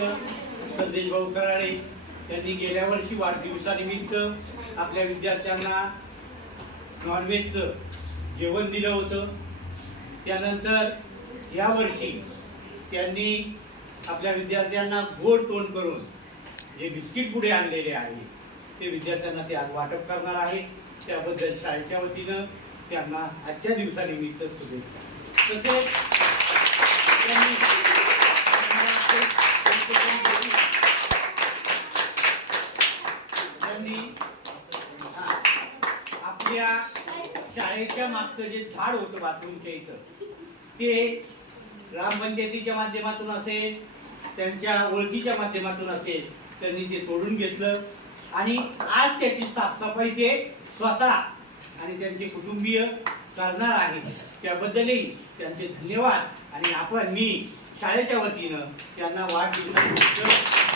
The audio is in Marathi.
संदेश भाऊ कराळे त्यांनी गेल्या वर्षी वाढदिवसानिमित्त आपल्या विद्यार्थ्यांना नॉनव्हेजचं जेवण दिलं होतं। त्यानंतर या वर्षी त्यांनी आपल्या विद्यार्थ्यांना गोड तोंड करून जे बिस्किट पुढे आणलेले आहे ते विद्यार्थ्यांना ते आज वाटप करणार आहे। त्याबद्दल शाळेच्या वतीनं त्यांना आजच्या दिवसानिमित्त शुभेच्छा। तसेच आपल्या शाळेच्या मागचं जे झाड होतं बाथरूमच्या इथं ते ग्रामपंचायतीच्या माध्यमातून असेल, त्यांच्या ओळखीच्या माध्यमातून असेल, त्यांनी ते तोडून घेतलं आणि आज त्याची साफसफाई ते स्वतः आणि त्यांचे कुटुंबीय करणार आहेत। त्याबद्दलही त्यांचे धन्यवाद आणि मी शाळेच्या वतीनं त्यांना वाढदिवसानिमित्त